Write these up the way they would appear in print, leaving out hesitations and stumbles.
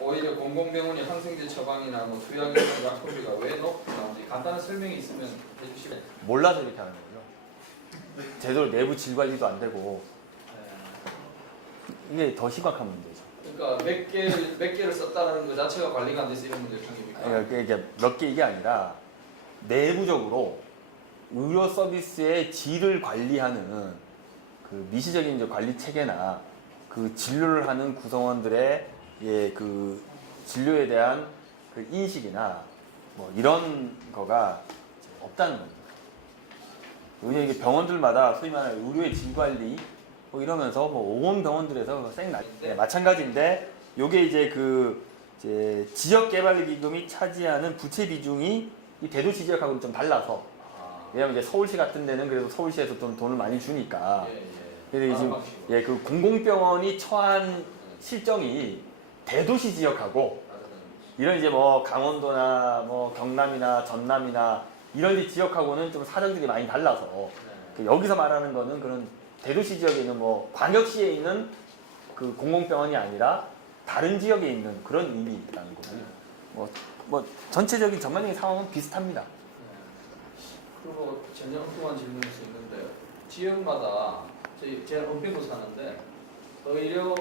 오히려 공공병원이 항생제 처방이나 뭐 투약이나 약품비가 왜 높은지 간단한 설명이 있으면 해주시면. 몰라서 이렇게 하는 거죠. 제대로 내부 질 관리도 안 되고 이게 더 심각한 문제죠. 그러니까 몇 개를 썼다는 것 자체가 관리가 안 돼서 이런 문제를 생깁니까? 그러니까 이게 몇 개 이게 아니라 내부적으로 의료 서비스의 질을 관리하는 그 미시적인 이제 관리 체계나 그 진료를 하는 구성원들의 그 진료에 대한 그 인식이나 뭐 이런 거가 없다는 겁니다. 왜냐면 이게 병원들마다 소위 말하는 의료의 질 관리 뭐 이러면서 뭐 온 병원들에서 마찬가지인데 요게 이제 이제 지역개발기금이 차지하는 부채 비중이 이 대도시 지역하고는 좀 달라서 왜냐면 이제 서울시 같은 데는 그래도 서울시에서 좀 돈을 많이 주니까 그래서 지금 그 공공병원이 처한 실정이 대도시 지역하고 이런 이제 뭐 강원도나 뭐 경남이나 전남이나 이런 지역하고는 좀 사정들이 많이 달라서 여기서 말하는 거는 그런 대도시 지역에 있는 뭐 광역시에 있는 그 공공병원이 아니라 다른 지역에 있는 그런 의미라는 거고요. 뭐 전체적인 전반적인 상황은 비슷합니다. 그리고 전혀 엉뚱한 질문일 수 있는데 지역마다 제가 은평구 사는데 의료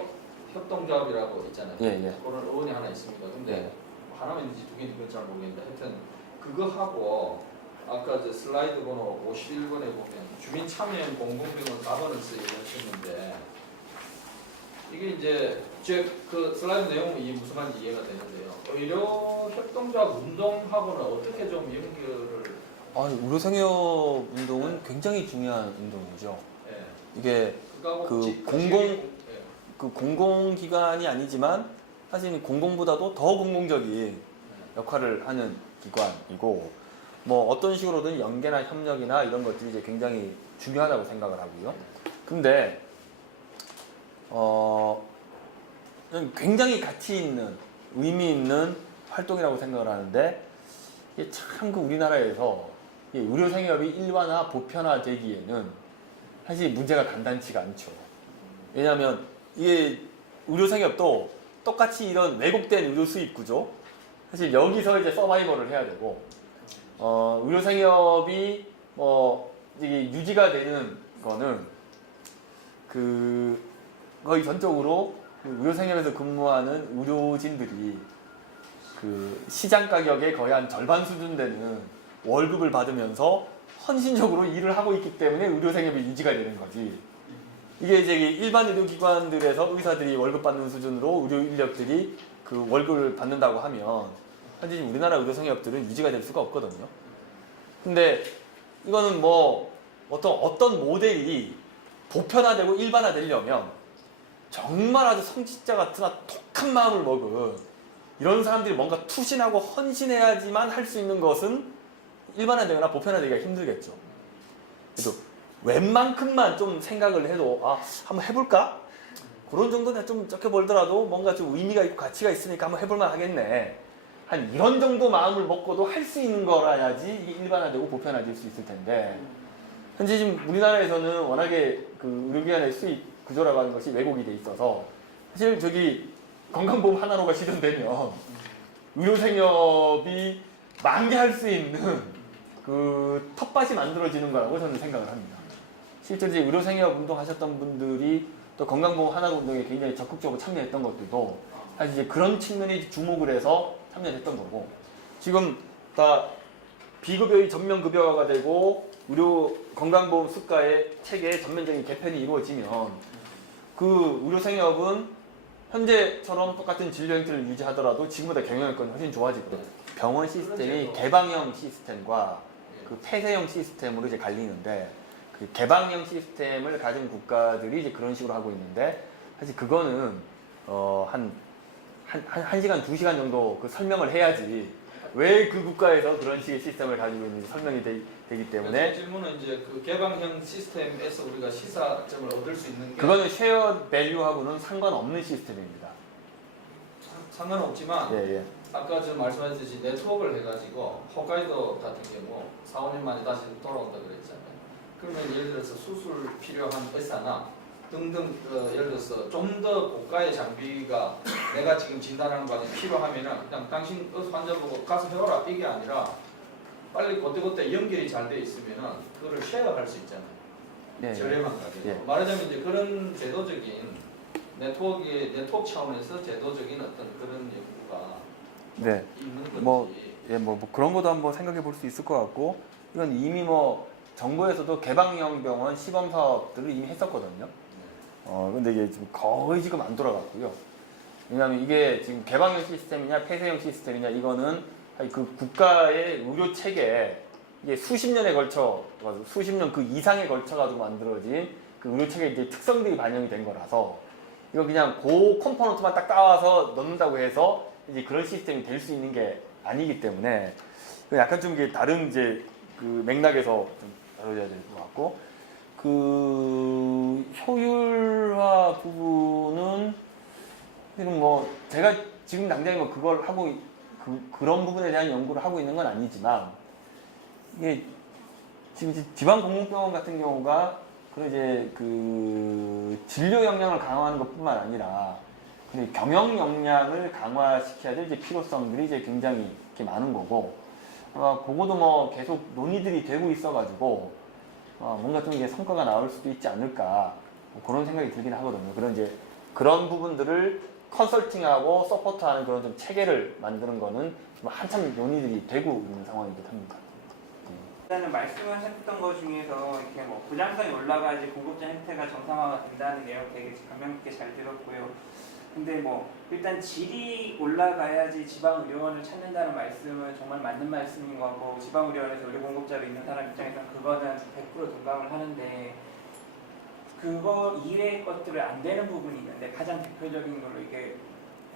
협동조합이라고 있잖아요. 그런 의원이 하나 있습니다. 근데 하나만 있는지 두 개인지 그건 잘 모르겠는데 하여튼 그거 하고 아까 저 슬라이드 번호 51번에 보면 주민 참여형 공공병원 4번을 쓰셨는데 이게 이제 그 슬라이드 내용이 무슨 말인지 이해가 되는데요. 의료 협동조합 운동하고는 어떻게 좀 연결을? 의료생협 운동은 굉장히 중요한 운동이죠. 이게 그 공공기관이 아니지만 사실 공공보다도 더 공공적인 역할을 하는 기관이고 뭐 어떤 식으로든 연계나 협력이나 이런 것들이 이제 굉장히 중요하다고 생각을 하고요. 근데 굉장히 가치 있는 의미 있는 활동이라고 생각을 하는데 이게 참 그 우리나라에서 의료생협이 일반화 보편화되기에는 사실 문제가 간단치가 않죠. 왜냐하면 이게 의료생협도 똑같이 이런 왜곡된 의료 수입 구조 사실 여기서 이제 서바이벌을 해야 되고 의료생협이 뭐 이게 유지가 되는 거는 거의 전적으로 의료생협에서 근무하는 의료진들이 그 시장 가격의 거의 한 절반 수준 되는 월급을 받으면서 헌신적으로 일을 하고 있기 때문에 의료생협이 유지가 되는 거지. 이게 이제 일반 의료기관들에서 의사들이 월급 받는 수준으로 의료 인력들이 그 월급을 받는다고 하면 현재 지금 우리나라 의료생협들은 유지가 될 수가 없거든요. 근데 이거는 뭐 어떤 모델이 보편화되고 일반화되려면 정말 아주 성직자 같으나 독한 마음을 먹은 이런 사람들이 뭔가 투신하고 헌신해야지만 할 수 있는 것은 일반화되거나 보편화되기가 힘들겠죠. 그래도 웬만큼만 좀 생각을 해도 한번 해볼까? 그런 정도는 좀 적게 벌더라도 뭔가 좀 의미가 있고 가치가 있으니까 한번 해볼만 하겠네. 한 이런 정도 마음을 먹고도 할 수 있는 거라야지 이게 일반화되고 보편화될 수 있을 텐데 현재 지금 우리나라에서는 워낙에 그 의료기관의 수입 구조라고 하는 것이 왜곡이 돼 있어서 사실 건강보험 하나로가 실현되면 의료생협이 만개할 수 있는 그 텃밭이 만들어지는 거라고 저는 생각을 합니다. 실제 이제 의료생협 운동하셨던 분들이 또 건강보험 하나 운동에 굉장히 적극적으로 참여했던 것들도 사실 이제 그런 측면에 주목을 해서 참여했던 거고 지금 다 비급여의 전면급여화가 되고 의료 건강보험 수가의 체계의 전면적인 개편이 이루어지면 그 의료생협은 현재처럼 똑같은 진료 형태를 유지하더라도 지금보다 경영효과는 훨씬 좋아지거든요. 병원 시스템이 개방형 시스템과 그 폐쇄형 시스템으로 이제 갈리는데 그 개방형 시스템을 가진 국가들이 이제 그런 식으로 하고 있는데 사실 그거는 한 시간, 2시간 정도 그 설명을 해야지 왜 그 국가에서 그런 식의 시스템을 가지고 있는지 설명이 되기 때문에 질문은 이제 그 개방형 시스템에서 우리가 시사점을 얻을 수 있는 게 그거는 쉐어 밸류하고는 상관없는 시스템입니다. 상관없지만 아까 저 말씀하셨듯이 네트워크를 해가지고 홋카이도 같은 경우 4, 5년 만에 다시 돌아온다 그랬잖아요. 그러면 예를 들어서 수술 필요한 의사나 등등 예를 들어서 좀 더 고가의 장비가 내가 지금 진단하는 과정에 필요하면은 그냥 당신 환자 보고 가서 해오라 이게 아니라 빨리 그때그때 연결이 잘 돼 있으면은 그거를 쉐어할 수 있잖아요. 네. 저렴한 가격으로. 예. 말하자면 이제 그런 제도적인 네트워크 차원에서 제도적인 어떤 그런 연구가 네. 있는 건지. 뭐 그런 것도 한번 생각해 볼 수 있을 것 같고, 이건 이미 뭐 정부에서도 개방형 병원 시범 사업들을 이미 했었거든요. 근데 이게 지금 거의 지금 안 돌아갔고요. 왜냐하면 이게 지금 개방형 시스템이냐 폐쇄형 시스템이냐, 이거는 그 국가의 의료 체계에 이게 수십 년에 걸쳐, 수십 년 그 이상에 걸쳐 가지고 만들어진 그 의료 체계 이제 특성들이 반영이 된 거라서, 이거 그냥 그 컴포넌트만 딱 따와서 넣는다고 해서 이제 그런 시스템이 될 수 있는 게 아니기 때문에 약간 좀 이게 다른 이제 그 맥락에서 좀 다뤄야 될 것 같고, 그 효율화 부분은 지금 뭐 제가 지금 당장에 뭐 그걸 하고 그런 부분에 대한 연구를 하고 있는 건 아니지만, 이게 지금 이제 지방공공병원 같은 경우가 그 이제 그 진료 역량을 강화하는 것뿐만 아니라 경영 역량을 강화시켜야 될 이제 필요성들이 이제 굉장히 이렇게 많은 거고, 그거도 뭐 계속 논의들이 되고 있어가지고 뭔가 좀 이게 성과가 나올 수도 있지 않을까, 뭐 그런 생각이 들긴 하거든요. 그런 이제 그런 부분들을 컨설팅하고 서포트하는 그런 좀 체계를 만드는 거는 좀 한참 논의들이 되고 있는 상황이기도 합니다. 일단은 말씀하셨던 것 중에서 이렇게 뭐 보장성이 올라가야지 공급자 형태가 정상화가 된다는 내용 되게 감명 깊게 잘 들었고요. 근데 뭐 일단 질이 올라가야지 지방 의료원을 찾는다는 말씀은 정말 맞는 말씀인 것 같고, 지방 의료원에서 의료 공급자로 있는 사람 입장에서는 그거는 100% 동감을 하는데, 그거 이외의 것들을 안 되는 부분이 있는데, 가장 대표적인 걸로 이게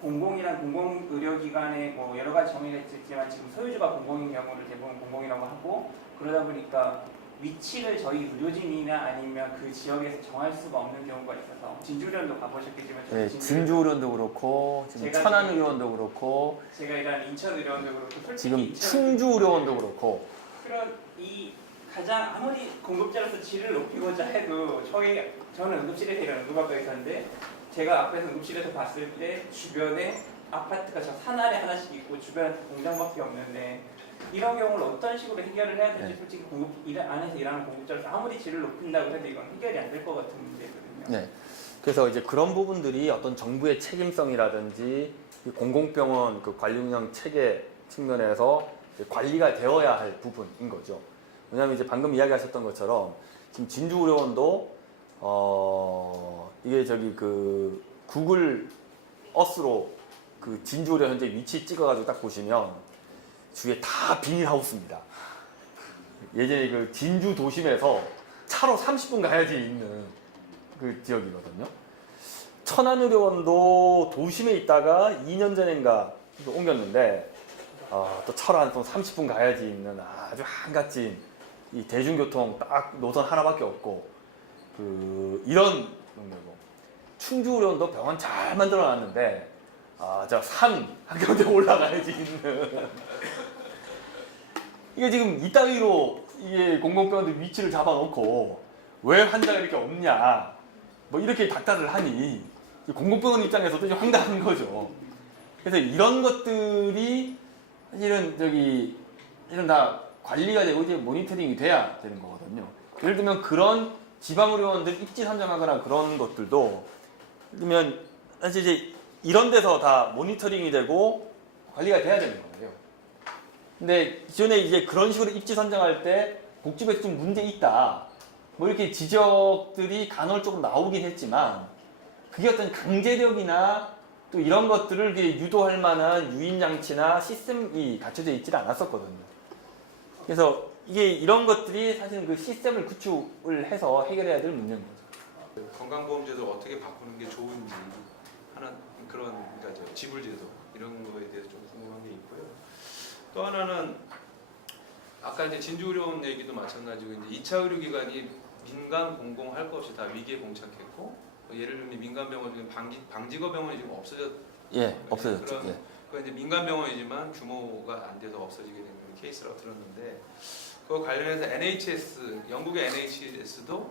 공공이란 공공의료기관에 뭐 여러 가지 정의가 있지만 지금 소유주가 공공인 경우를 대부분 공공이라고 하고, 그러다 보니까 위치를 저희 의료진이나 아니면 그 지역에서 정할 수가 없는 경우가 있어서, 진주의료원도 가보셨겠지만 네, 진주의료원도 그렇고 지금 천안의료원도 그렇고 제가 일하는 인천의료원도 그렇고 솔직히 지금 충주의료원도 그렇고, 그런 이 가장 아무리 공급자로서 질을 높이고자 해도 저는 응급실에서 일하는 응급학과에 있었는데, 제가 앞에서 응급실에서 봤을 때 주변에 아파트가 저 산 아래 하나씩 있고 주변에 공장밖에 없는데, 이런 경우를 어떤 식으로 해결을 해야 될지 솔직히 안에서 일하는 공급자로서 아무리 질을 높인다고 해도 이건 해결이 안 될 것 같은 문제거든요. 네. 그래서 이제 그런 부분들이 어떤 정부의 책임성이라든지 공공병원 그 관리 운영 체계 측면에서 관리가 되어야 할 부분인 거죠. 왜냐하면 이제 방금 이야기하셨던 것처럼 지금 진주의료원도 이게 저기 그 구글 어스로 그 진주의료 현재 위치 찍어가지고 딱 보시면 주위에 다 비닐하우스입니다. 예전에 그 진주 도심에서 차로 30분 가야지 있는 그 지역이거든요. 천안의료원도 도심에 있다가 2년 전인가 옮겼는데, 또 차로 한 30분 가야지 있는 아주 한갓진 이 대중교통 딱 노선 하나밖에 없고, 이런 동네고, 충주의료원도 병원 잘 만들어놨는데 저 산 한가운데 올라가야지 있는 이게 지금 이따위로 이게 공공병원들 위치를 잡아놓고 왜 환자가 이렇게 없냐, 뭐 이렇게 닥달을 하니 공공병원 입장에서도 좀 황당한 거죠. 그래서 이런 것들이 사실은 이런 다 관리가 되고 이제 모니터링이 돼야 되는 거거든요. 예를 들면 그런 지방의료원들 입지 선정하거나 그런 것들도, 예를 들면 사실 이제 이런 데서 다 모니터링이 되고 관리가 돼야 되는 거예요. 근데 기존에 이제 그런 식으로 입지 선정할 때 복지부에서 좀 문제 있다, 뭐 이렇게 지적들이 간헐적으로 나오긴 했지만, 그게 어떤 강제력이나 또 이런 것들을 유도할 만한 유인장치나 시스템이 갖춰져 있지 않았었거든요. 그래서 이런 것들이 사실은 그 시스템을 구축을 해서 해결해야 될 문제인 거죠. 건강보험제도를 어떻게 바꾸는 게 좋은지 하는 그런, 그러니까 지불제도 이런 거에 대해서 좀 궁금한 게 있고요. 또 하나는 아까 이제 진주의료원 얘기도 마찬가지고, 이제 2차 의료기관이 민간 공공 할 것 없이 다 위기에 봉착했고, 예를 들면 민간 병원 중에 방직어 병원이 지금 없어졌죠. 그 이제 민간 병원이지만 규모가 안 돼서 없어지게 된 케이스라고 들었는데, 그거 관련해서 NHS, 영국의 NHS도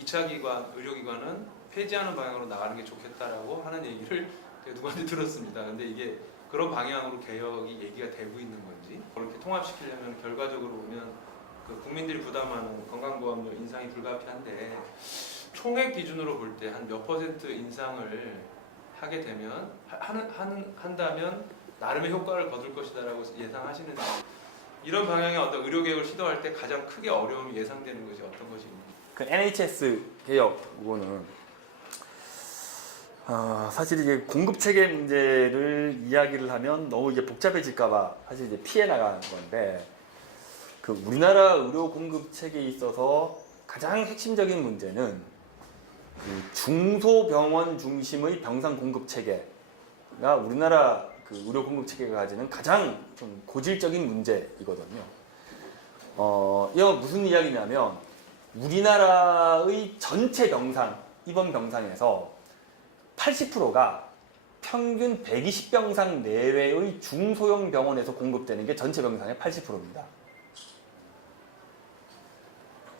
2차 의료기관은 폐지하는 방향으로 나가는 게 좋겠다라고 하는 얘기를 제가 누구한테 들었습니다. 근데 이게 그런 방향으로 개혁이 얘기가 되고 있는 건지 그렇게 통합시키려면 결과적으로 보면 그 국민들이 부담하는 건강보험료 인상이 불가피한데 총액 기준으로 볼 때 한 몇 % 인상을 하게 되면 한다면 나름의 효과를 거둘 것이다라고 예상하시는데 이런 방향의 어떤 의료 개혁을 시도할 때 가장 크게 어려움이 예상되는 것이 어떤 것입니까? 그 NHS 개혁 이거는 사실 이게 공급 체계 문제를 이야기를 하면 너무 이게 복잡해질까봐 사실 이제 피해 나가는 건데 그 우리나라 의료 공급 체계에 있어서 가장 핵심적인 문제는 그 중소병원 중심의 병상 공급 체계가 우리나라 그 의료 공급 체계가 가지는 가장 좀 고질적인 문제이거든요. 이거 무슨 이야기냐면 우리나라의 전체 병상 입원 병상에서 80%가 평균 120병상 내외의 중소형 병원에서 공급되는 게 전체 병상의 80%입니다.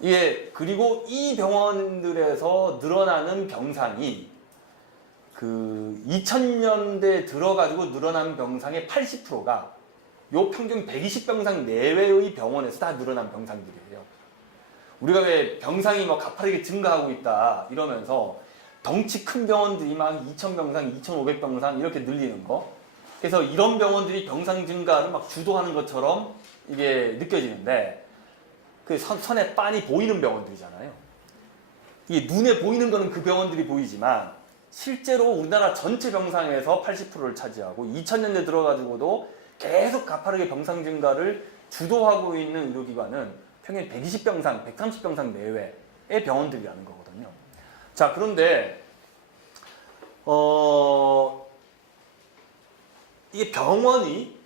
예, 그리고 이 병원들에서 늘어나는 병상이 그 2000년대 들어가지고 늘어난 병상의 80%가 요 평균 120병상 내외의 병원에서 다 늘어난 병상들이에요. 우리가 왜 병상이 뭐 가파르게 증가하고 있다 이러면서 덩치 큰 병원들이 막 2000병상, 2500병상 이렇게 늘리는 거. 그래서 이런 병원들이 병상 증가를 막 주도하는 것처럼 이게 느껴지는데 그 선에 빤히 보이는 병원들이잖아요. 이게 눈에 보이는 거는 그 병원들이 보이지만 실제로 우리나라 전체 병상에서 80%를 차지하고 2000년대 들어가지고도 계속 가파르게 병상 증가를 주도하고 있는 의료기관은 평균 120병상, 130병상 내외의 병원들이라는 거거든요. 자, 그런데 이게 병원이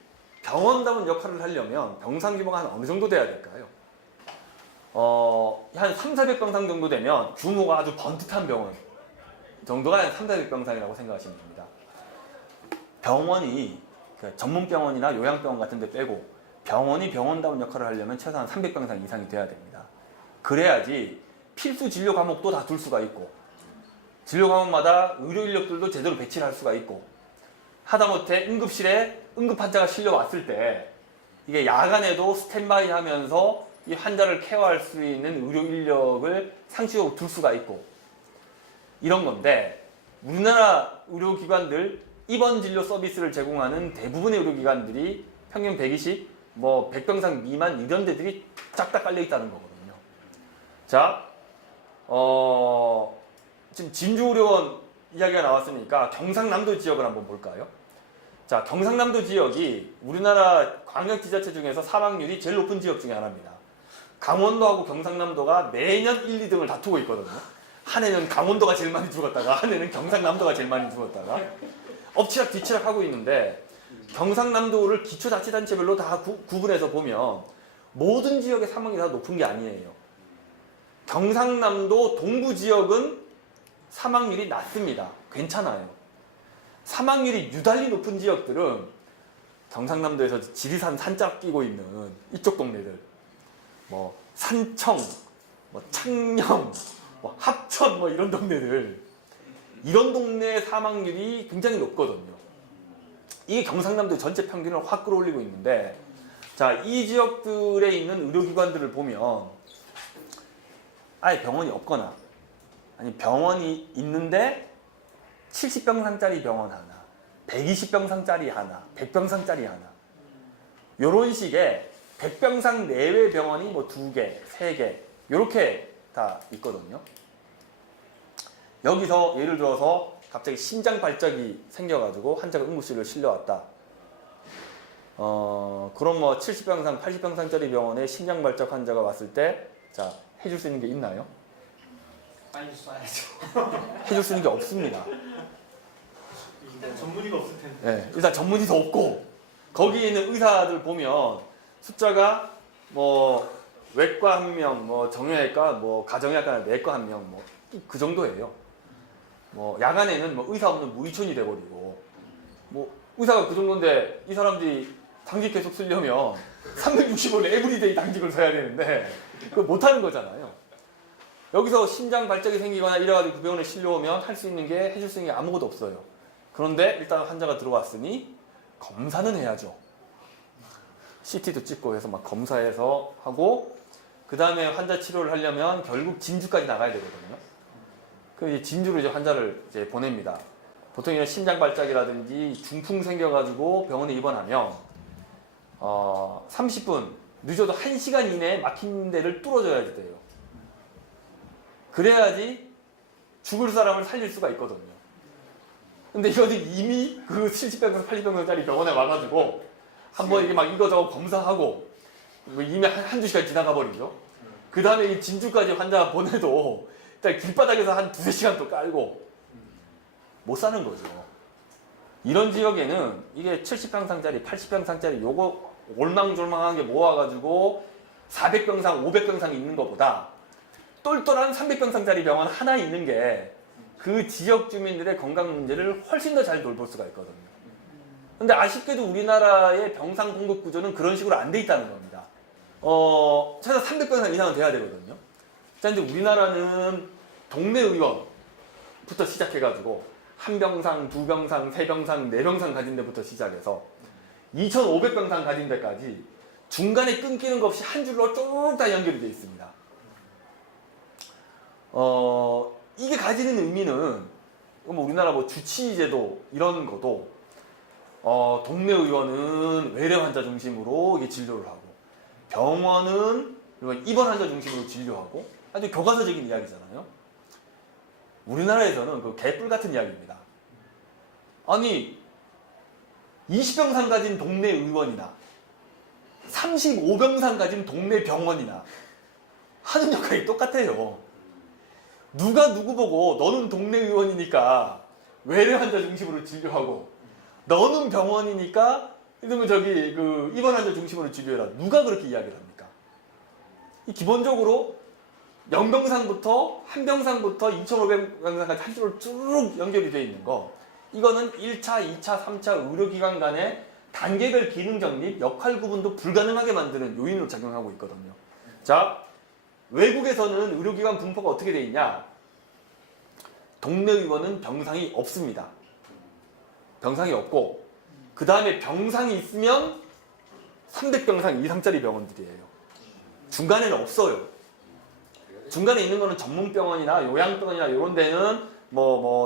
병원다운 역할을 하려면 병상 규모가 한 어느 정도 돼야 될까요? 한 300~400병상 정도 되면 규모가 아주 번듯한 병원 정도가 한 300~400병상이라고 생각하시면 됩니다. 병원이 전문병원이나 요양병원 같은 데 빼고 병원이 병원다운 역할을 하려면 최소한 300병상 이상이 돼야 됩니다. 그래야지 필수 진료 과목도 다 둘 수가 있고 진료 과목마다 의료 인력들도 제대로 배치를 할 수가 있고 하다못해 응급실에 응급 환자가 실려왔을 때 이게 야간에도 스탠바이 하면서 이 환자를 케어할 수 있는 의료 인력을 상시적으로 둘 수가 있고 이런 건데 우리나라 의료기관들 입원 진료 서비스를 제공하는 대부분의 의료기관들이 평균 120, 뭐 100병상 미만 이런 데들이 쫙 다 깔려 있다는 거거든요. 자, 지금 진주의료원 이야기가 나왔으니까 경상남도 지역을 한번 볼까요? 자, 경상남도 지역이 우리나라 광역지자체 중에서 사망률이 제일 높은 지역 중에 하나입니다. 강원도하고 경상남도가 매년 1, 2등을 다투고 있거든요. 한 해는 강원도가 제일 많이 죽었다가 한 해는 경상남도가 제일 많이 죽었다가 엎치락 뒤치락 하고 있는데 경상남도를 기초자치단체별로 다 구분해서 보면 모든 지역의 사망률이 다 높은 게 아니에요. 경상남도 동부 지역은 사망률이 낮습니다. 괜찮아요. 사망률이 유달리 높은 지역들은 경상남도에서 지리산 산짝 끼고 있는 이쪽 동네들 뭐 산청, 뭐 창녕, 뭐 합천 뭐 이런 동네들 이런 동네 사망률이 굉장히 높거든요. 이게 경상남도 전체 평균을 확 끌어올리고 있는데 자, 이 지역들에 있는 의료기관들을 보면 아예 병원이 없거나 아니 병원이 있는데 70병상짜리 병원 하나, 120병상짜리 하나, 100병상짜리 하나 요런 식의 100병상 내외 병원이 뭐 2개, 3개 요렇게 다 있거든요. 여기서 예를 들어서 갑자기 심장 발작이 생겨가지고 환자가 응급실로 실려왔다. 그럼 뭐 70병상, 80병상짜리 병원에 심장 발작 환자가 왔을 때 자, 해줄 수 있는 게 있나요? 빨리 쏴야죠. 해줄 수 있는 게 없습니다. 일단 전문의가 없을 텐데. 네, 일단 전문의도 없고 거기에 있는 의사들 보면 숫자가 뭐 외과 1명, 뭐 정형외과, 뭐 가정의학과 내과 1명, 뭐 그 정도예요. 뭐 야간에는 뭐 의사 없는 무의촌이 돼버리고 뭐 의사가 그 정도인데 이 사람들이 당직 계속 쓰려면 365일 에브리데이 당직을 서야 되는데 그걸 못하는 거잖아요. 여기서 심장 발작이 생기거나 이래가지고 그 병원에 실려오면 할 수 있는 게 해줄 수 있는 게 아무것도 없어요. 그런데 일단 환자가 들어왔으니 검사는 해야죠. CT도 찍고 해서 막 검사해서 하고 그 다음에 환자 치료를 하려면 결국 진주까지 나가야 되거든요. 그 이제 진주로 이제 환자를 이제 보냅니다. 보통 이런 심장 발작이라든지 중풍 생겨가지고 병원에 입원하면 30분 늦어도 1시간 이내에 막힌 데를 뚫어줘야지 돼요. 그래야지 죽을 사람을 살릴 수가 있거든요. 근데 이거는 이미 그 70병상, 80병상짜리 병원에 와가지고 한번 이게 막 이거저거 검사하고 이미 한두 시간 지나가 버리죠. 그 다음에 이 진주까지 환자 보내도 일단 길바닥에서 한 두세 시간 또 깔고 못 사는 거죠. 이런 지역에는 이게 70병상짜리, 80병상짜리 요거 올망졸망한 게 모아가지고 400병상, 500병상 있는 것보다 똘똘한 300병상짜리 병원 하나 있는 게 그 지역 주민들의 건강 문제를 훨씬 더 잘 돌볼 수가 있거든요. 근데 아쉽게도 우리나라의 병상 공급 구조는 그런 식으로 안 돼 있다는 겁니다. 최소 300병상 이상은 돼야 되거든요. 자, 근데 우리나라는 동네 의원부터 시작해가지고 한 병상, 두 병상, 세 병상, 네 병상 가진 데부터 시작해서 2,500병상 가진 데까지 중간에 끊기는 것 없이 한 줄로 쭉 다 연결이 되어 있습니다. 이게 가지는 의미는 뭐 우리나라 뭐 주치의제도 이런 것도 동네 의원은 외래 환자 중심으로 이게 진료를 하고 병원은 입원 환자 중심으로 진료하고 아주 교과서적인 이야기잖아요. 우리나라에서는 그 개뿔 같은 이야기입니다. 아니 20병상 가진 동네 의원이나 35병상 가진 동네 병원이나 하는 역할이 똑같아요. 누가 누구 보고 너는 동네 의원이니까 외래 환자 중심으로 진료하고 너는 병원이니까 이러면 저기 그 입원 환자 중심으로 진료해라. 누가 그렇게 이야기를 합니까? 기본적으로 0병상부터 한 병상부터 2,500병상까지 한 줄로 쭉 연결이 되어 있는 거. 이거는 1차, 2차, 3차 의료기관 간의 단계별 기능 정립, 역할 구분도 불가능하게 만드는 요인으로 작용하고 있거든요. 자, 외국에서는 의료기관 분포가 어떻게 되어 있냐? 동네 의원은 병상이 없습니다. 병상이 없고 그 다음에 병상이 있으면 300병상 이상짜리 병원들이에요. 중간에는 없어요. 중간에 있는 거는 전문병원이나 요양병원이나 이런 데는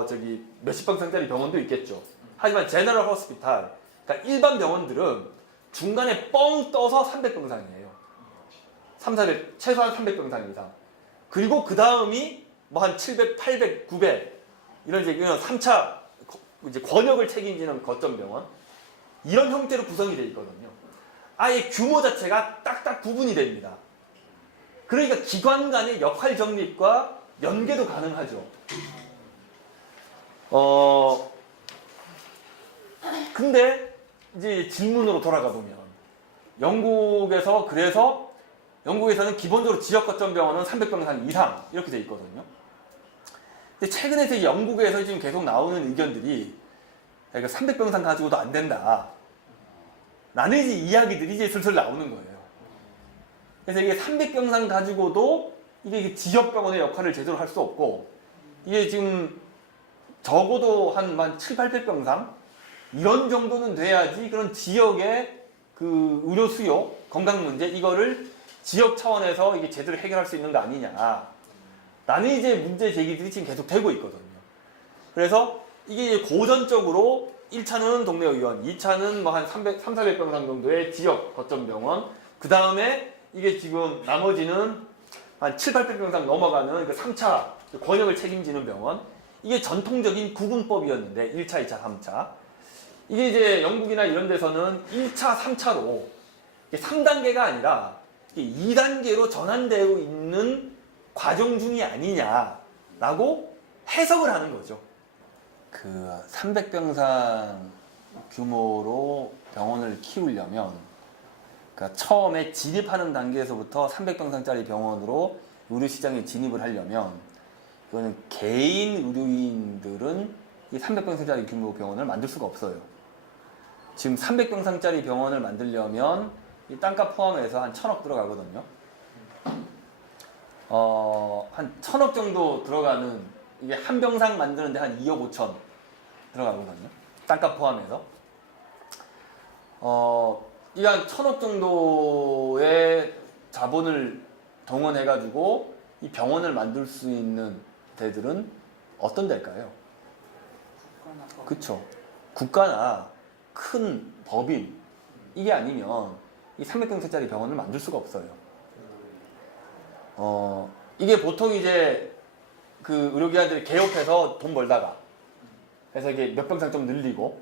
저기 몇십 병상짜리 병원도 있겠죠. 하지만 제너럴 호스피탈, 그러니까 일반 병원들은 중간에 뻥 떠서 300병상이에요. 400, 최소한 300병상 이상. 그리고 그 다음이 뭐 한 700, 800, 900 이런 이제 3차 이제 권역을 책임지는 거점병원 이런 형태로 구성이 되어 있거든요. 아예 규모 자체가 딱딱 구분이 됩니다. 그러니까 기관 간의 역할 정립과 연계도 가능하죠. 근데 이제 질문으로 돌아가 보면 영국에서는 기본적으로 지역 거점 병원은 300병상 이상 이렇게 돼 있거든요. 근데 최근에 영국에서 지금 계속 나오는 의견들이 300병상 가지고도 안 된다. 라는 이제 이야기들이 이제 슬슬 나오는 거예요. 그래서 이게 300병상 가지고도 이게 지역병원의 역할을 제대로 할 수 없고 이게 지금 적어도 한 7, 800병상 이런 정도는 돼야지 그런 지역의 그 의료 수요, 건강 문제 이거를 지역 차원에서 이게 제대로 해결할 수 있는 거 아니냐. 라는 이제 문제 제기들이 지금 계속 되고 있거든요. 그래서 이게 이제 고전적으로 1차는 동네 의원, 2차는 뭐 한 300~400병상 정도의 지역 거점 병원, 그 다음에 이게 지금 나머지는 한 700~800병상 넘어가는 그 3차 권역을 책임지는 병원, 이게 전통적인 구분법이었는데 1차, 2차, 3차. 이게 이제 영국이나 이런 데서는 1차, 3차로 3단계가 아니라 2단계로 전환되고 있는 과정 중이 아니냐라고 해석을 하는 거죠. 그 300병상 규모로 병원을 키우려면 그러니까 처음에 진입하는 단계에서부터 300병상짜리 병원으로 의료시장에 진입을 하려면 이거는 개인 의료인들은 이 300병상짜리 규모 병원을 만들 수가 없어요. 지금 300병상짜리 병원을 만들려면 이 땅값 포함해서 한 1,000억 들어가거든요. 한 1,000억 정도 들어가는, 이게 한 병상 만드는데 한 2억 5천 들어가거든요. 땅값 포함해서. 이게 한 1,000억 정도의 자본을 동원해가지고 이 병원을 만들 수 있는 데들은 어떤 데일까요? 그쵸. 국가나 큰 법인, 이게 아니면 이 300평짜리 병원을 만들 수가 없어요. 이게 보통 이제 그 의료기관들이 개업해서 돈 벌다가 해서 이게 몇 병상 좀 늘리고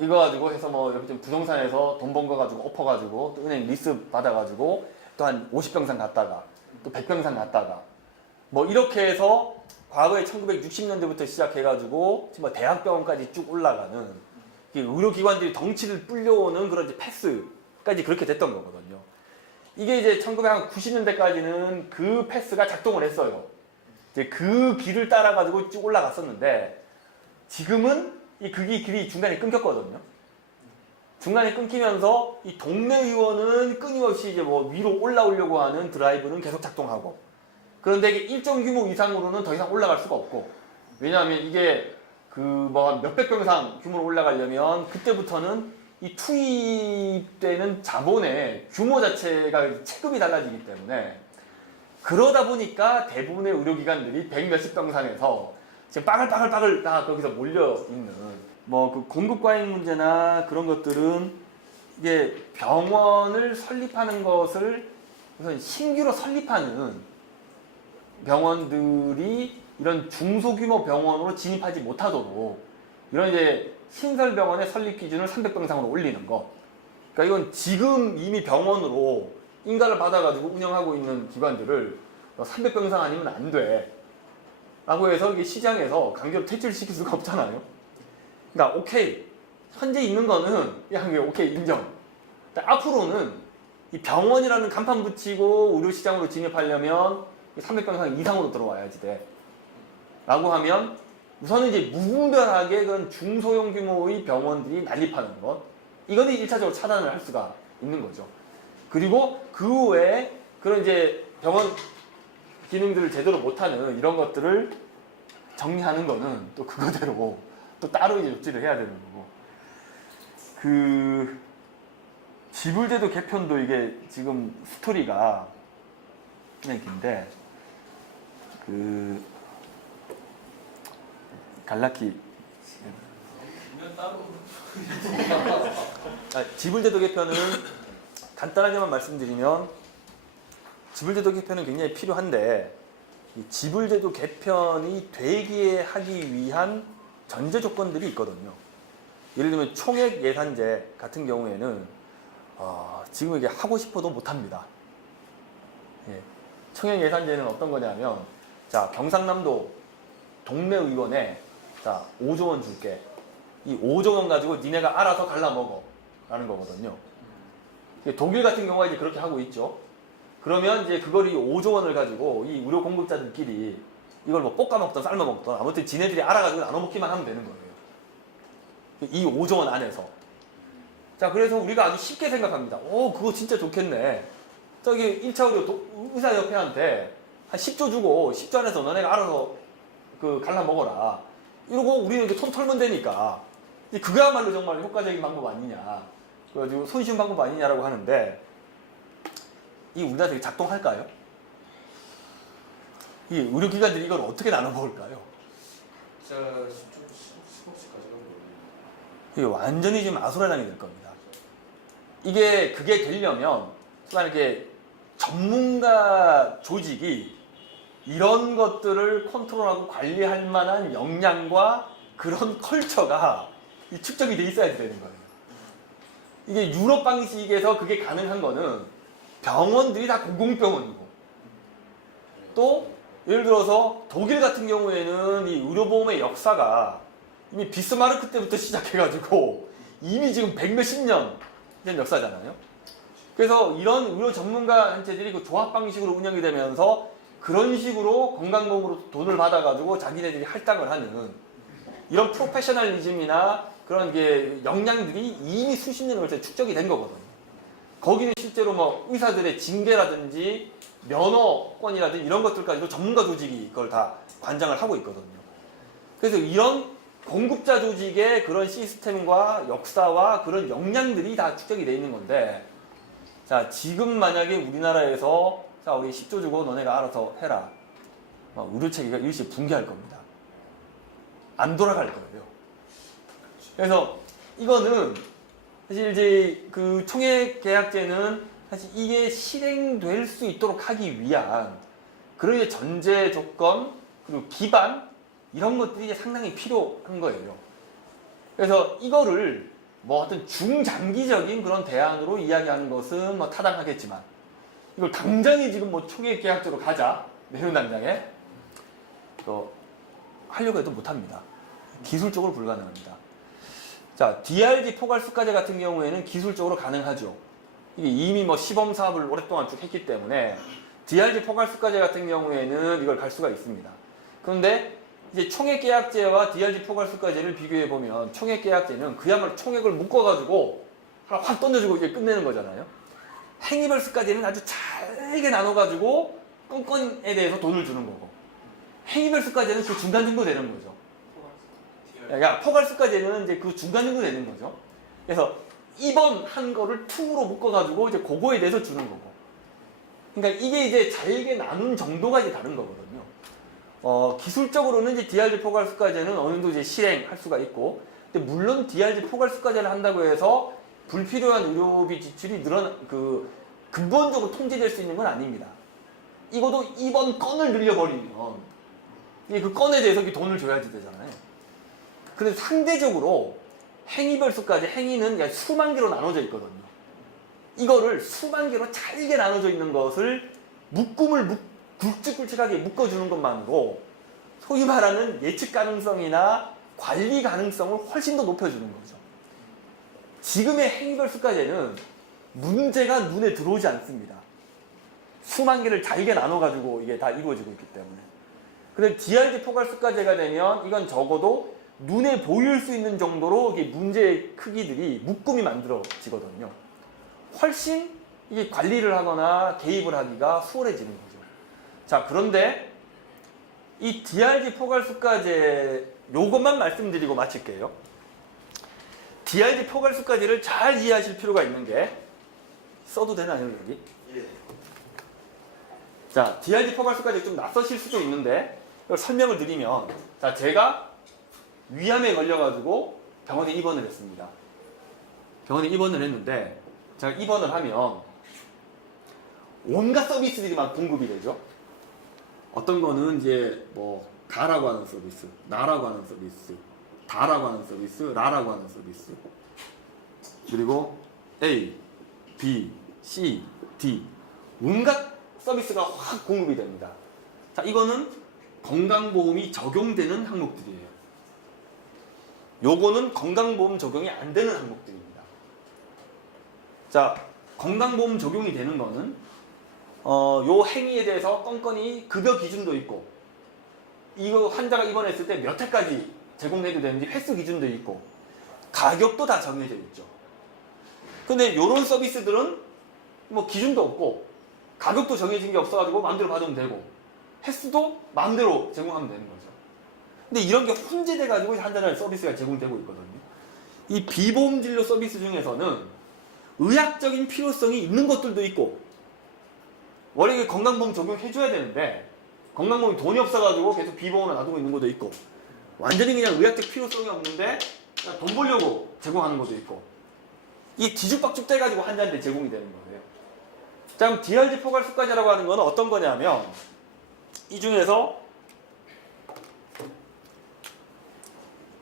이거 가지고 해서 뭐 이렇게 좀 부동산에서 돈 번 거 가지고 엎어가지고 또 은행 리스 받아가지고 또 한 50병상 갔다가 또 100병상 갔다가 뭐 이렇게 해서 과거에 1960년대부터 시작해가지고 지금 대학병원까지 쭉 올라가는 의료기관들이 덩치를 불려오는 그런 이제 패스까지 그렇게 됐던 거거든요. 이게 이제 1990년대까지는 그 패스가 작동을 했어요. 이제 그 길을 따라가지고 쭉 올라갔었는데 지금은 이 길이 중간에 끊겼거든요. 중간에 끊기면서 이 동네 의원은 끊임없이 이제 뭐 위로 올라오려고 하는 드라이브는 계속 작동하고, 그런데 이게 일정 규모 이상으로는 더 이상 올라갈 수가 없고, 왜냐하면 이게 그 뭐 몇백 병상 규모로 올라가려면 그때부터는 이 투입되는 자본의 규모 자체가 체급이 달라지기 때문에, 그러다 보니까 대부분의 의료기관들이 100 몇십 병상에서 지금 빠글빠글 다 거기서 몰려 있는, 뭐 그 공급 과잉 문제나 그런 것들은 이게 병원을 설립하는 것을 우선 신규로 설립하는 병원들이 이런 중소규모 병원으로 진입하지 못하도록 이런 이제 신설병원의 설립 기준을 300병상으로 올리는 것. 그러니까 이건 지금 이미 병원으로 인가를 받아가지고 운영하고 있는 기관들을 300병상 아니면 안 돼 라고 해서 이게 시장에서 강제로 퇴출시킬 수가 없잖아요. 그러니까 오케이, 현재 있는 거는 그냥 오케이 인정. 앞으로는 이 병원이라는 간판 붙이고 의료시장으로 진입하려면 300병상 이상으로 들어와야지 돼 라고 하면, 우선은 이제 무분별하게 그런 중소형 규모의 병원들이 난립하는 것, 이거는 1차적으로 차단을 할 수가 있는 거죠. 그리고 그 외에 그런 이제 병원 기능들을 제대로 못하는 이런 것들을 정리하는 거는 또 그거대로 또 따로 이제 조치를 해야 되는 거고, 그 지불제도 개편도 이게 지금 스토리가 그냥 긴데, 그 갈라키 지불제도 개편은 간단하게만 말씀드리면, 지불제도 개편은 굉장히 필요한데, 이 지불제도 개편이 되게 하기 위한 전제 조건들이 있거든요. 예를 들면 총액 예산제 같은 경우에는 지금 이게 하고 싶어도 못합니다. 예. 총액 예산제는 어떤 거냐면, 자, 경상남도 동네 의원에 자 5조 원 줄게. 이 5조 원 가지고 니네가 알아서 갈라먹어 라는 거거든요. 독일 같은 경우가 이제 그렇게 하고 있죠. 그러면 이제 그걸 이 5조 원을 가지고 이 의료 공급자들끼리 이걸 뭐 볶아 먹던 삶아 먹던 아무튼 지네들이 알아가지고 나눠 먹기만 하면 되는 거예요. 이 5조 원 안에서. 자, 그래서 우리가 아주 쉽게 생각합니다. 그거 진짜 좋겠네. 저기 1차 의사협회한테 한 10조 주고 10조 안에서 너네가 알아서 그 갈라 먹어라. 이러고 우리는 이렇게 손 털면 되니까. 그거야말로 정말 효과적인 방법 아니냐. 그래가지고 손쉬운 방법 아니냐라고 하는데, 이 우리나라에서 작동할까요? 이 의료기관들이 이걸 어떻게 나눠 먹을까요? 이게 완전히 지금 아수라장이 될 겁니다. 그게 되려면, 이렇게 전문가 조직이 이런 것들을 컨트롤하고 관리할 만한 역량과 그런 컬처가 축적이 돼 있어야 되는 거예요. 이게 유럽 방식에서 그게 가능한 거는 병원들이 다 공공병원이고, 또 예를 들어서 독일 같은 경우에는 이 의료보험의 역사가 이미 비스마르크 때부터 시작해가지고 이미 지금 100몇십 년 된 역사잖아요. 그래서 이런 의료 전문가 단체들이 그 조합 방식으로 운영이 되면서 그런 식으로 건강보험으로 돈을 받아가지고 자기네들이 할당을 하는 이런 프로페셔널리즘이나 그런 게 역량들이 이미 수십 년을 걸쳐 축적이 된 거거든요. 거기는 실제로 뭐 의사들의 징계라든지 면허권이라든지 이런 것들까지도 전문가 조직이 그걸 다 관장을 하고 있거든요. 그래서 이런 공급자 조직의 그런 시스템과 역사와 그런 역량들이 다 축적이 돼 있는 건데, 자, 지금 만약에 우리나라에서 자, 우리 10조 주고 너네가 알아서 해라. 의료체계가 일시 붕괴할 겁니다. 안 돌아갈 거예요. 그래서 이거는 사실 이제 그 총액계약제는 사실 이게 실행될 수 있도록 하기 위한 그런 이제 전제 조건 그리고 기반 이런 것들이 이제 상당히 필요한 거예요. 그래서 이거를 뭐 어떤 중장기적인 그런 대안으로 이야기하는 것은 뭐 타당하겠지만 이걸 당장에 지금 뭐 총액계약제로 가자 내년 당장에 하려고 해도 못합니다. 기술적으로 불가능합니다. 자, DRG 포괄수가제 같은 경우에는 기술적으로 가능하죠. 이게 이미 뭐 시범 사업을 오랫동안 쭉 했기 때문에 DRG 포괄수가제 같은 경우에는 이걸 갈 수가 있습니다. 그런데 이제 총액계약제와 DRG 포괄수가제를 비교해 보면 총액계약제는 그야말로 총액을 묶어가지고 하나 확 던져주고 이제 끝내는 거잖아요. 행위별수가제는 아주 잘게 나눠가지고 건건에 대해서 돈을 주는 거고, 행위별수가제는 그 중간 정도 되는 거죠. 그러니까 포괄수가제는 이제 그 중간 정도 되는 거죠. 그래서 입원한 거를 퉁으로 묶어가지고 이제 그거에 대해서 주는 거고. 그러니까 이게 이제 잘게 나눈 정도가 이제 다른 거거든요. 기술적으로는 이제 DRG 포괄수가제는 어느 정도 이제 실행할 수가 있고, 근데 물론 DRG 포괄수가제를 한다고 해서 불필요한 의료비 지출이 근본적으로 통제될 수 있는 건 아닙니다. 이것도 입원 건을 늘려버리면 이게 그 건에 대해서 돈을 줘야지 되잖아요. 그래서 상대적으로 행위별수까지 행위는 그냥 수만 개로 나눠져 있거든요. 이거를 수만 개로 잘게 나눠져 있는 것을 묶음을 굵직굵직하게 묶어주는 것만으로 소위 말하는 예측 가능성이나 관리 가능성을 훨씬 더 높여주는 거죠. 지금의 행위별수까지는 문제가 눈에 들어오지 않습니다. 수만 개를 잘게 나눠가지고 이게 다 이루어지고 있기 때문에. 근데 DRG 포괄수가제가 되면 이건 적어도 눈에 보일 수 있는 정도로 이게 문제의 크기들이 묶음이 만들어지거든요. 훨씬 이게 관리를 하거나 개입을 하기가 수월해지는 거죠. 자, 그런데 이 DRG 포괄수가제 요것만 말씀드리고 마칠게요. DRG 포괄수가제를 잘 이해하실 필요가 있는 게, 써도 되나요, 여기? 예. 자, DRG 포괄수가제 좀 낯서실 수도 있는데 이걸 설명을 드리면, 자, 제가 위암에 걸려가지고 병원에 입원을 했습니다. 병원에 입원을 했는데 제가 입원을 하면 온갖 서비스들이 막 공급이 되죠. 어떤 거는 이제 뭐 가라고 하는 서비스, 나라고 하는 서비스, 다라고 하는 서비스, 라라고 하는 서비스, 그리고 A, B, C, D 온갖 서비스가 확 공급이 됩니다. 자, 이거는 건강보험이 적용되는 항목들이에요. 요거는 건강보험 적용이 안 되는 항목들입니다. 자, 건강보험 적용이 되는 거는 요 행위에 대해서 건건이 급여 기준도 있고, 이거 환자가 입원했을 때 몇 회까지 제공해도 되는지 횟수 기준도 있고, 가격도 다 정해져 있죠. 근데 요런 서비스들은 뭐 기준도 없고 가격도 정해진 게 없어가지고 마음대로 받으면 되고 횟수도 마음대로 제공하면 되는 거죠. 근데 이런 게 혼재돼가지고 한잔한 서비스가 제공되고 있거든요. 이 비보험 진료 서비스 중에서는 의학적인 필요성이 있는 것들도 있고, 원래 건강보험 적용해줘야 되는데 건강보험이 돈이 없어가지고 계속 비보험을 놔두고 있는 것도 있고, 완전히 그냥 의학적 필요성이 없는데 그냥 돈 벌려고 제공하는 것도 있고, 이게 뒤죽박죽 돼가지고 환자한테 제공이 되는 거예요. 자, 그럼 DRG 포괄수가제라고 하는 건 어떤 거냐면, 이 중에서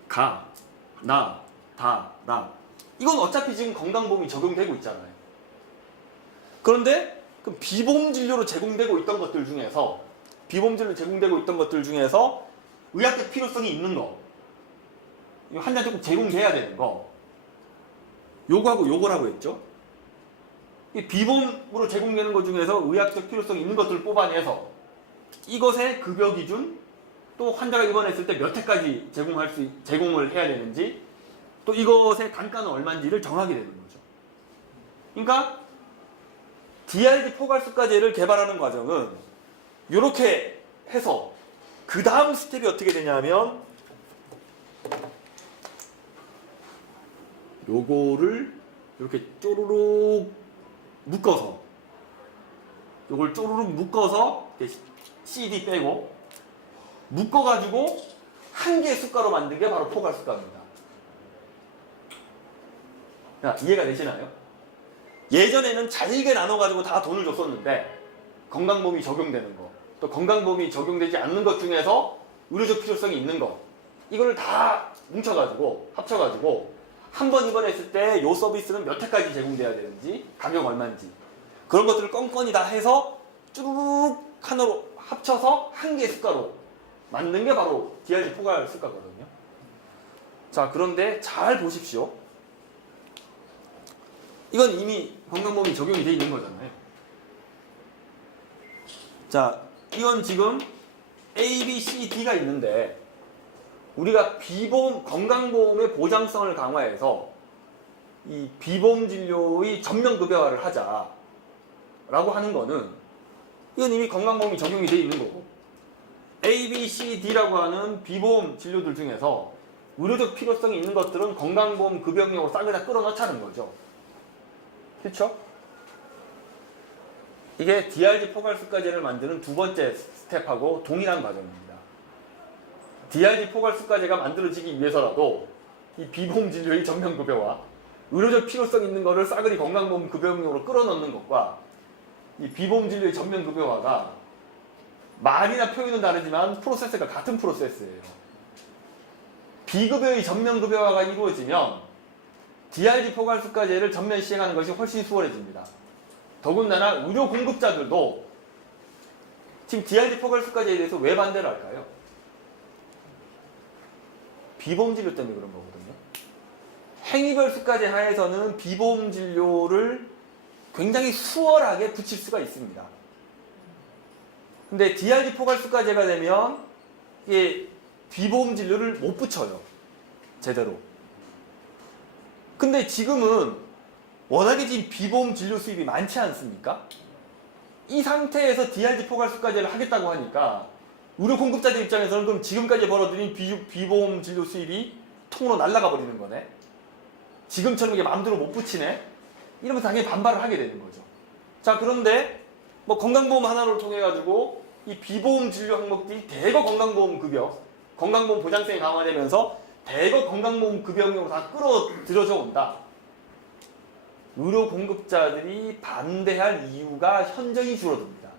가, 나, 다, 라 이건 어차피 지금 건강보험이 적용되고 있잖아요. 그런데 그럼 비보험 진료로 제공되고 있던 것들 중에서 의학적 필요성이 있는 거, 환자 조금 제공돼야 되는 거, 요거하고 요거라고 했죠. 이 비보험으로 제공되는 것 중에서 의학적 필요성이 있는 것들을 뽑아내서 이것의 급여 기준, 또 환자가 입원했을 때 몇 회까지 제공을 해야 되는지, 또 이것의 단가는 얼마인지를 정하게 되는 거죠. 그러니까 DRG 포괄수가제를 개발하는 과정은 이렇게 해서 그 다음 스텝이 어떻게 되냐면 요거를 이렇게 쪼르륵 묶어서 요걸 쪼르륵 묶어서 이렇게 CD 빼고 묶어가지고 한 개의 숫가로 만든 게 바로 포괄수가입니다. 자, 이해가 되시나요? 예전에는 잘게 나눠가지고 다 돈을 줬었는데 건강보험이 적용되는 거, 또 건강보험이 적용되지 않는 것 중에서 의료적 필요성이 있는 거, 이걸 다 뭉쳐가지고 합쳐가지고 한 번 입원했을 때 이 서비스는 몇 회까지 제공돼야 되는지, 가격 얼마인지 그런 것들을 껌껌이 다 해서 쭈르륵 하나로 합쳐서 한 개의 숫가로 만든 게 바로 DRG 포괄 숫가거든요. 자, 그런데 잘 보십시오. 이건 이미 건강보험이 적용이 돼 있는 거잖아요. 자, 이건 지금 A, B, C, D가 있는데 우리가 비보험, 건강보험의 보장성을 강화해서 이 비보험 진료의 전면급여화를 하자라고 하는 거는 이건 이미 건강보험이 적용이 돼 있는 거고 A, B, C, D라고 하는 비보험 진료들 중에서 의료적 필요성이 있는 것들은 건강보험 급여용으로 싸그리 끌어넣자는 거죠. 그렇죠? 이게 DRG 포괄수가제를 만드는 두 번째 스텝하고 동일한 과정입니다. DRG 포괄수가제가 만들어지기 위해서라도 이 비보험 진료의 전면급여와 의료적 필요성 있는 거를 싸그리 건강보험 급여용으로 끌어넣는 것과 이 비보험 진료의 전면급여화가 말이나 표현은 다르지만 프로세스가 같은 프로세스예요. 비급여의 전면급여화가 이루어지면 DRG 포괄수가제를 전면 시행하는 것이 훨씬 수월해집니다. 더군다나 의료 공급자들도 지금 DRG 포괄수가제에 대해서 왜 반대를 할까요? 비보험 진료 때문에 그런 거거든요. 행위별 수가제 하에서는 비보험 진료를 굉장히 수월하게 붙일 수가 있습니다. 근데 DRG 포괄수가제가 되면 이게 비보험 진료를 못 붙여요. 제대로. 근데 지금은 워낙에 지금 비보험 진료 수입이 많지 않습니까? 이 상태에서 DRG 포괄수가제를 하겠다고 하니까 의료 공급자들 입장에서는 그럼 지금까지 벌어들인 비보험 진료 수입이 통으로 날아가 버리는 거네. 지금처럼 이게 마음대로 못 붙이네. 이러면서 당연히 반발을 하게 되는 거죠. 자, 그런데 뭐 건강보험 하나를 통해 가지고 이 비보험 진료 항목들이 대거 건강보험 급여, 건강보험 보장성이 강화되면서 대거 건강보험 급여용으로 다 끌어들여져 온다. 의료 공급자들이 반대할 이유가 현저히 줄어듭니다.